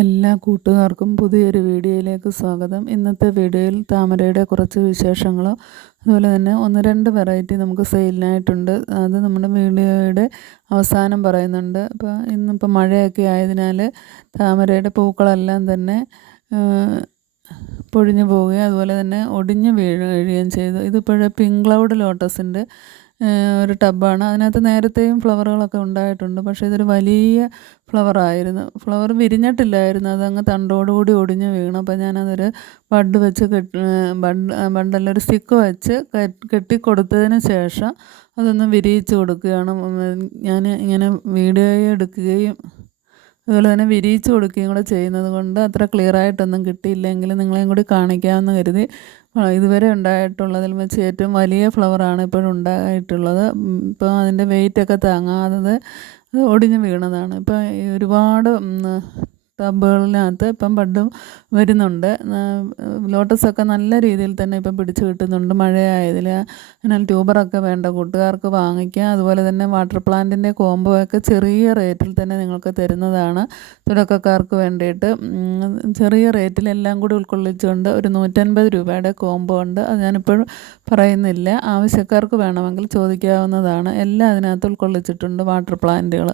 എല്ലാ കൂട്ടുകാർക്കും പുതിയൊരു വീഡിയോയിലേക്ക് സ്വാഗതം. ഇന്നത്തെ വീഡിയോയിൽ താമരയുടെ കുറച്ച് വിശേഷങ്ങളും അതുപോലെ തന്നെ ഒന്ന് രണ്ട് വെറൈറ്റി നമുക്ക് സെയിലിനായിട്ടുണ്ട്. അത് നമ്മുടെ വീഡിയോയുടെ അവസാനം പറയുന്നുണ്ട്. അപ്പോൾ ഇന്നിപ്പോൾ മഴയൊക്കെ ആയതിനാൽ താമരയുടെ പൂക്കളെല്ലാം തന്നെ പൊഴിഞ്ഞു പോവുകയും അതുപോലെ തന്നെ ഒടിഞ്ഞു വീഴുകയും ചെയ്തു. ഇതിപ്പോൾ പിങ്ക് ക്ലൗഡ് ലോട്ടസിൻ്റെ ഒരു ടബ്ബാണ്. അതിനകത്ത് നേരത്തെയും ഫ്ലവറുകളൊക്കെ ഉണ്ടായിട്ടുണ്ട്. പക്ഷേ ഇതൊരു വലിയ ഫ്ലവറായിരുന്നു. ഫ്ലവർ വിരിഞ്ഞിട്ടില്ലായിരുന്നു, അതങ്ങ് തണ്ടോടുകൂടി ഒടിഞ്ഞ് വീണു. അപ്പോൾ ഞാനതൊരു ബഡ് വെച്ച് ബണ്ടല്ല ഒരു സ്റ്റിക്ക് വെച്ച് കെട്ടിക്കൊടുത്തതിന് ശേഷം അതൊന്ന് വിരിയിച്ച് കൊടുക്കുകയാണ്. ഞാൻ ഇങ്ങനെ വീഡിയോ എടുക്കുകയും അതുപോലെ തന്നെ വിരിയിച്ച് കൊടുക്കുകയും കൂടെ ചെയ്യുന്നത് കൊണ്ട് അത്ര ക്ലിയറായിട്ടൊന്നും കിട്ടിയില്ലെങ്കിലും നിങ്ങളെയും കൂടി കാണിക്കാമെന്ന് കരുതി. ഇതുവരെ ഉണ്ടായിട്ടുള്ളതിൽ വെച്ച് ഏറ്റവും വലിയ ഫ്ലവറാണ് ഇപ്പോഴും ഉണ്ടായിട്ടുള്ളത്. ഇപ്പോൾ അതിൻ്റെ വെയിറ്റൊക്കെ താങ്ങാതെ ഒടിഞ്ഞ് വീണതാണ്. ഇപ്പോൾ ഒരുപാട് ടബുകളിനകത്ത് ഇപ്പം ബഡും വരുന്നുണ്ട്. ലോട്ടസൊക്കെ നല്ല രീതിയിൽ തന്നെ ഇപ്പം പിടിച്ച് കിട്ടുന്നുണ്ട് മഴയായതിൽ. അതിനാൽ ട്യൂബറൊക്കെ വേണ്ട കൂട്ടുകാർക്ക് വാങ്ങിക്കാം. അതുപോലെ തന്നെ വാട്ടർ പ്ലാന്റിൻ്റെ കോംബോ ഒക്കെ ചെറിയ റേറ്റിൽ തന്നെ നിങ്ങൾക്ക് തരുന്നതാണ്. തുടക്കക്കാർക്ക് വേണ്ടിയിട്ട് ചെറിയ റേറ്റിൽ എല്ലാം കൂടി ഉൾക്കൊള്ളിച്ചുകൊണ്ട് ഒരു 150 രൂപയുടെ കോംബോ ഉണ്ട്. അത് ഞാനിപ്പോൾ പറയുന്നില്ല, ആവശ്യക്കാർക്ക് വേണമെങ്കിൽ ചോദിക്കാവുന്നതാണ്. എല്ലാം അതിനകത്ത് ഉൾക്കൊള്ളിച്ചിട്ടുണ്ട് വാട്ടർ പ്ലാന്റുകൾ.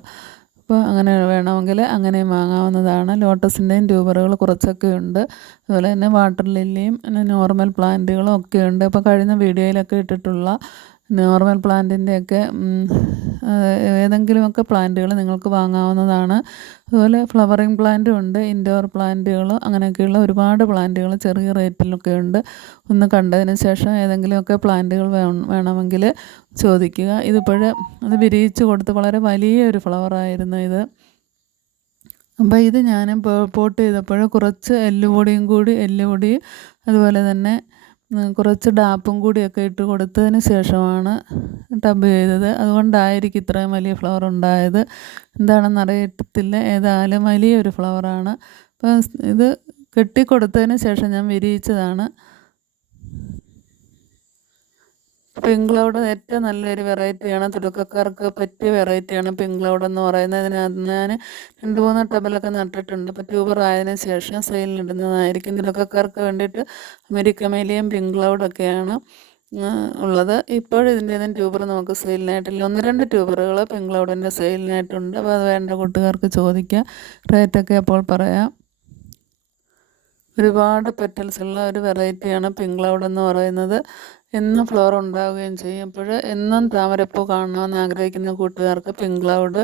അപ്പോൾ അങ്ങനെ വേണമെങ്കിൽ അങ്ങനെയും വാങ്ങാവുന്നതാണ്. ലോട്ടസിൻ്റെയും ട്യൂബറുകൾ കുറച്ചൊക്കെ ഉണ്ട്. അതുപോലെ തന്നെ വാട്ടർ ലില്ലിയും പിന്നെ നോർമൽ പ്ലാന്റുകളും ഒക്കെ ഉണ്ട്. അപ്പോൾ കഴിഞ്ഞ വീഡിയോയിലൊക്കെ ഇട്ടിട്ടുള്ള നോർമൽ പ്ലാന്റിൻ്റെയൊക്കെ ഏതെങ്കിലുമൊക്കെ പ്ലാന്റുകൾ നിങ്ങൾക്ക് വാങ്ങാവുന്നതാണ്. അതുപോലെ ഫ്ലവറിങ് പ്ലാന്റും ഉണ്ട്, ഇൻഡോർ പ്ലാന്റുകൾ, അങ്ങനെയൊക്കെയുള്ള ഒരുപാട് പ്ലാന്റുകൾ ചെറിയ റേറ്റിലൊക്കെ ഉണ്ട്. ഒന്ന് കണ്ടതിന് ശേഷം ഏതെങ്കിലുമൊക്കെ പ്ലാന്റുകൾ വേണമെങ്കിൽ ചോദിക്കുക. ഇതിപ്പോൾ അത് വിരിയിച്ച് കൊടുത്ത് വളരെ വലിയൊരു ഫ്ലവറായിരുന്നു ഇത്. അപ്പോൾ ഇത് ഞാൻ പോട്ട് ചെയ്തപ്പോൾ കുറച്ച് എല്ലുപൊടിയും അതുപോലെ തന്നെ കുറച്ച് ഡാപ്പും കൂടിയൊക്കെ ഇട്ട് കൊടുത്തതിന് ശേഷമാണ് ടബ് ചെയ്തത്. അതുകൊണ്ടായിരിക്കും ഇത്രയും വലിയ ഫ്ലവർ ഉണ്ടായത്. എന്താണെന്ന് അറിയത്തില്ല, ഏതായാലും വലിയൊരു ഫ്ലവറാണ്. അപ്പം ഇത് കെട്ടിക്കൊടുത്തതിന് ശേഷം ഞാൻ വിരിയിച്ചതാണ്. പിങ്ക് ക്ലൗഡ് ഏറ്റവും നല്ലൊരു വെറൈറ്റിയാണ്, തുടക്കക്കാർക്ക് പറ്റിയ വെറൈറ്റിയാണ് പിങ്ക് ക്ലൗഡ് എന്ന് പറയുന്നത്. ഇതിനകത്ത് ഞാൻ 2-3 ടബിലൊക്കെ നട്ടിട്ടുണ്ട്. ഇപ്പോൾ ട്യൂബർ ആയതിനു ശേഷം സെയിലിനിടുന്നതായിരിക്കും. തുടക്കക്കാർക്ക് വേണ്ടിയിട്ട് അമേരിക്കമേലിയും പിങ്ക് ക്ലൗഡൊക്കെയാണ് ഉള്ളത്. ഇപ്പോഴിതിൻ്റെയൊന്നും ട്യൂബർ നമുക്ക് സെയിലിനായിട്ടില്ല. 1-2 ട്യൂബറുകൾ പിങ്ക് ക്ലൗഡിൻ്റെ സെയിലിനായിട്ടുണ്ട്. അപ്പോൾ അത് വേണ്ട കൂട്ടുകാർക്ക് ചോദിക്കാം. റേറ്റൊക്കെ അപ്പോൾ പറയാം. ഒരുപാട് പെറ്റൽസ് ഉള്ള ഒരു വെറൈറ്റിയാണ് പിങ്ക് ക്ലൗഡ് എന്ന് പറയുന്നത്. എന്നും ഫ്ലവർ ഉണ്ടാവുകയും ചെയ്യും. അപ്പോൾ എന്നും താമരപ്പൂ കാണണമെന്ന് ആഗ്രഹിക്കുന്ന കൂട്ടുകാർക്ക് പിങ്ക് ക്ലൗഡ്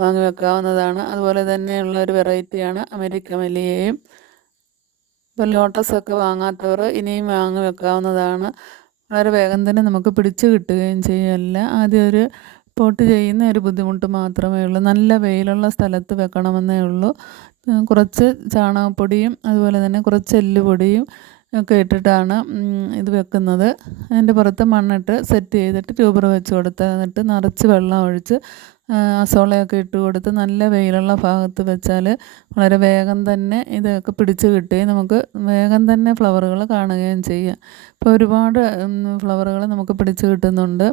വാങ്ങി വെക്കാവുന്നതാണ്. അതുപോലെ തന്നെയുള്ള ഒരു വെറൈറ്റിയാണ് അമേരിക്കമല്ലിയയും. ഇപ്പോൾ ലോട്ടസൊക്കെ വാങ്ങാത്തവർ ഇനിയും വാങ്ങി വെക്കാവുന്നതാണ്. വളരെ വേഗം തന്നെ നമുക്ക് പിടിച്ച് കിട്ടുകയും ചെയ്യല്ല. ആദ്യം ഒരു പോട്ട് ചെയ്യുന്ന ഒരു ബുദ്ധിമുട്ട് മാത്രമേ ഉള്ളൂ. നല്ല വെയിലുള്ള സ്ഥലത്ത് വെക്കണമെന്നേ ഉള്ളൂ. കുറച്ച് ചാണകപ്പൊടിയും അതുപോലെ തന്നെ കുറച്ച് എല്ലുപൊടിയും ഒക്കെ ഇട്ടിട്ടാണ് ഇത് വെക്കുന്നത്. അതിൻ്റെ പുറത്ത് മണ്ണിട്ട് സെറ്റ് ചെയ്തിട്ട് ട്യൂബർ വെച്ച് കൊടുത്ത് എന്നിട്ട് നിറച്ച് വെള്ളം ഒഴിച്ച് അസോളയൊക്കെ ഇട്ട് കൊടുത്ത് നല്ല വെയിലുള്ള ഭാഗത്ത് വെച്ചാൽ വളരെ വേഗം തന്നെ ഇതൊക്കെ പിടിച്ച് കിട്ടുകയും നമുക്ക് വേഗം തന്നെ ഫ്ലവറുകൾ കാണുകയും ചെയ്യാം. ഇപ്പോൾ ഒരുപാട് ഫ്ലവറുകൾ നമുക്ക് പിടിച്ച് കിട്ടുന്നുണ്ട്.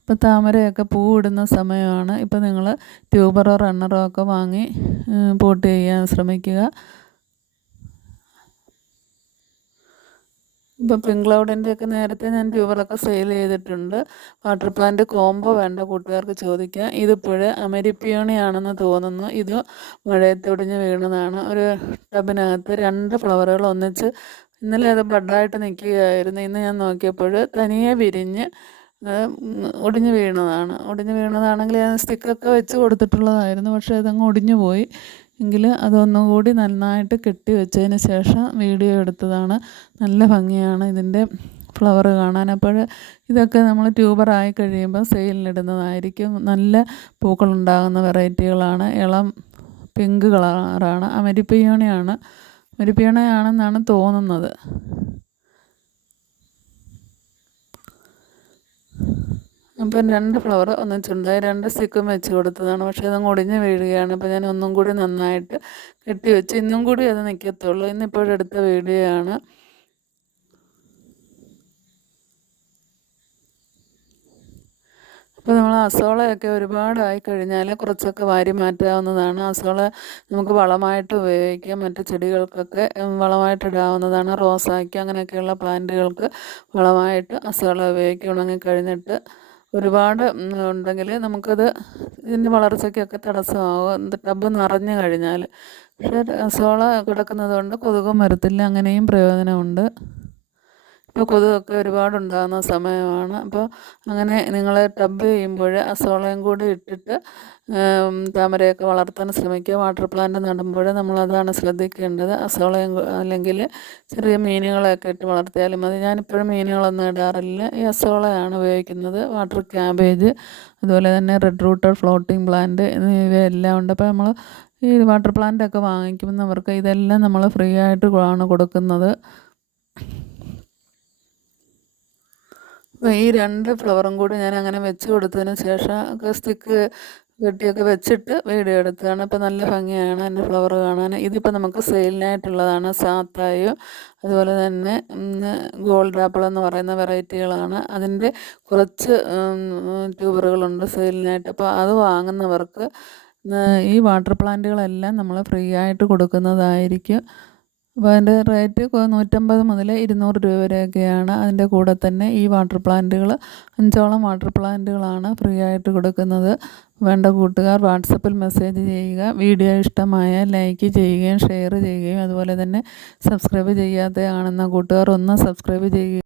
ഇപ്പോൾ താമരയൊക്കെ പൂവിടുന്ന സമയമാണ്. ഇപ്പോൾ നിങ്ങൾ ട്യൂബറോ റണ്ണറോ ഒക്കെ വാങ്ങി പോട്ട് ചെയ്യാൻ ശ്രമിക്കുക. ഇപ്പോൾ പിങ്ക് ക്ലൗഡിൻ്റെയൊക്കെ നേരത്തെ ഞാൻ ട്യൂബറൊക്കെ സെയിൽ ചെയ്തിട്ടുണ്ട്. വാട്ടർ പ്ലാന്റ് കോംബോ വേണ്ട കൂട്ടുകാർക്ക് ചോദിക്കാം. ഇതിപ്പോൾ അമരിപ്പിയോണിയാണെന്ന് തോന്നുന്നു. ഇത് മഴയത്തൊടിഞ്ഞ് വീണതാണ്. ഒരു ടബിനകത്ത് 2 ഫ്ലവറുകൾ ഒന്നിച്ച് ഇന്നലെ അത് ബഡായിട്ട് നിൽക്കുകയായിരുന്നു. ഇന്ന് ഞാൻ നോക്കിയപ്പോൾ തനിയെ വിരിഞ്ഞ് ഒടിഞ്ഞ് വീണതാണെങ്കിൽ ഞാൻ സ്റ്റിക്കൊക്കെ വെച്ച് കൊടുത്തിട്ടുള്ളതായിരുന്നു. പക്ഷേ അതങ്ങ് ഒടിഞ്ഞു പോയി. എങ്കിൽ അതൊന്നുകൂടി നന്നായിട്ട് കെട്ടി വെച്ചതിന് ശേഷം വീഡിയോ എടുത്തതാണ്. നല്ല ഭംഗിയാണ് ഇതിൻ്റെ ഫ്ലവർ കാണാൻ. അപ്പോൾ ഇതൊക്കെ നമ്മൾ ട്യൂബറായി കഴിയുമ്പോൾ സെയിലിനിടുന്നതായിരിക്കും. നല്ല പൂക്കളുണ്ടാകുന്ന വെറൈറ്റികളാണ്. ഇളം പിങ്ക് കളറാണ്. അമരിപ്പിയോണയാണെന്നാണ് തോന്നുന്നത്. അപ്പം 2 ഫ്ലവർ ഒന്നിച്ചുണ്ടായി. 2 സ്റ്റിക്കും വെച്ച് കൊടുത്തതാണ്. പക്ഷേ അതങ്ങ് ഒടിഞ്ഞ് വീഴുകയാണ്. അപ്പോൾ ഞാൻ ഒന്നും കൂടി നന്നായിട്ട് കെട്ടി വെച്ച് ഇന്നും കൂടി അത് നിൽക്കത്തുള്ളൂ. ഇന്നിപ്പോഴെടുത്ത വീഡിയോ ആണ്. ഇപ്പോൾ നമ്മൾ അസോളയൊക്കെ ഒരുപാടായി കഴിഞ്ഞാൽ കുറച്ചൊക്കെ വാരി മാറ്റാവുന്നതാണ്. അസോള നമുക്ക് വളമായിട്ട് ഉപയോഗിക്കാം. മറ്റ് ചെടികൾക്കൊക്കെ വളമായിട്ട് ഇടാവുന്നതാണ്. റോസായ്ക്ക് അങ്ങനെയൊക്കെയുള്ള പ്ലാന്റുകൾക്ക് വളമായിട്ട് അസോള ഉപയോഗിക്കാം. ഉണങ്ങിക്കഴിഞ്ഞിട്ട് ഒരുപാട് ഉണ്ടെങ്കിൽ നമുക്കത് ഇതിൻ്റെ വളർച്ചയ്ക്കൊക്കെ തടസ്സമാവും. ടബ് നിറഞ്ഞു കഴിഞ്ഞാൽ. പക്ഷേ അസോള കിടക്കുന്നത് കൊണ്ട് കൊതുകും വരത്തില്ല. അങ്ങനെയും പ്രയോജനമുണ്ട്. ഇപ്പോൾ കൊതുകൊക്കെ ഒരുപാടുണ്ടാകുന്ന സമയമാണ്. അപ്പോൾ അങ്ങനെ നിങ്ങൾ ടബ് ചെയ്യുമ്പോൾ അസോളയും കൂടി ഇട്ടിട്ട് താമരയൊക്കെ വളർത്താൻ ശ്രമിക്കുക. വാട്ടർ പ്ലാന്റ് നടുമ്പോൾ നമ്മളതാണ് ശ്രദ്ധിക്കേണ്ടത്. അസോളയും അല്ലെങ്കിൽ ചെറിയ മീനുകളെയൊക്കെ ഇട്ട് വളർത്തിയാലും മതി. ഞാനിപ്പോഴും മീനുകളൊന്നും ഇടാറില്ല. ഈ അസോളയാണ് ഉപയോഗിക്കുന്നത്. വാട്ടർ ക്യാബേജ്, അതുപോലെ തന്നെ റെഡ് റൂട്ടഡ് ഫ്ലോട്ടിംഗ് പ്ലാന്റ് ഇവയെല്ലാം ഉണ്ട്. അപ്പോൾ നമ്മൾ ഈ വാട്ടർ പ്ലാന്റൊക്കെ വാങ്ങിക്കുന്നവർക്ക് ഇതെല്ലാം നമ്മൾ ഫ്രീ ആയിട്ട് ആണ് കൊടുക്കുന്നത്. അപ്പോൾ ഈ 2 ഫ്ലവറും കൂടി ഞാൻ അങ്ങനെ വെച്ച് കൊടുത്തതിന് ശേഷം സ്റ്റിക്ക് കെട്ടിയൊക്കെ വെച്ചിട്ട് വീഡിയോ എടുത്തതാണ്. ഇപ്പോൾ നല്ല ഭംഗിയാണ് എൻ്റെ ഫ്ലവർ കാണാൻ. ഇതിപ്പോൾ നമുക്ക് സെയിലിനായിട്ടുള്ളതാണ്. സാത്തായും അതുപോലെ തന്നെ ഗോൾഡ് ആപ്പിൾ എന്ന് പറയുന്ന വെറൈറ്റികളാണ്. അതിൻ്റെ കുറച്ച് ട്യൂബറുകളുണ്ട് സെയിലിനായിട്ട്. അപ്പോൾ അത് വാങ്ങുന്നവർക്ക് ഈ വാട്ടർ പ്ലാന്റുകളെല്ലാം നമ്മൾ ഫ്രീ ആയിട്ട് കൊടുക്കുന്നതായിരിക്കും. അപ്പോൾ അതിൻ്റെ റേറ്റ് 150 മുതൽ 200 രൂപ വരെയൊക്കെയാണ്. അതിൻ്റെ കൂടെ തന്നെ ഈ വാട്ടർ പ്ലാന്റുകൾ 5ഓളം വാട്ടർ പ്ലാന്റുകളാണ് ഫ്രീ ആയിട്ട് കൊടുക്കുന്നത്. വേണ്ട കൂട്ടുകാർ വാട്സപ്പിൽ മെസ്സേജ് ചെയ്യുക. വീഡിയോ ഇഷ്ടമായാൽ ലൈക്ക് ചെയ്യുകയും ഷെയർ ചെയ്യുകയും അതുപോലെ തന്നെ സബ്സ്ക്രൈബ് ചെയ്യാതെ കാണുന്ന കൂട്ടുകാർ ഒന്ന് സബ്സ്ക്രൈബ് ചെയ്യുക.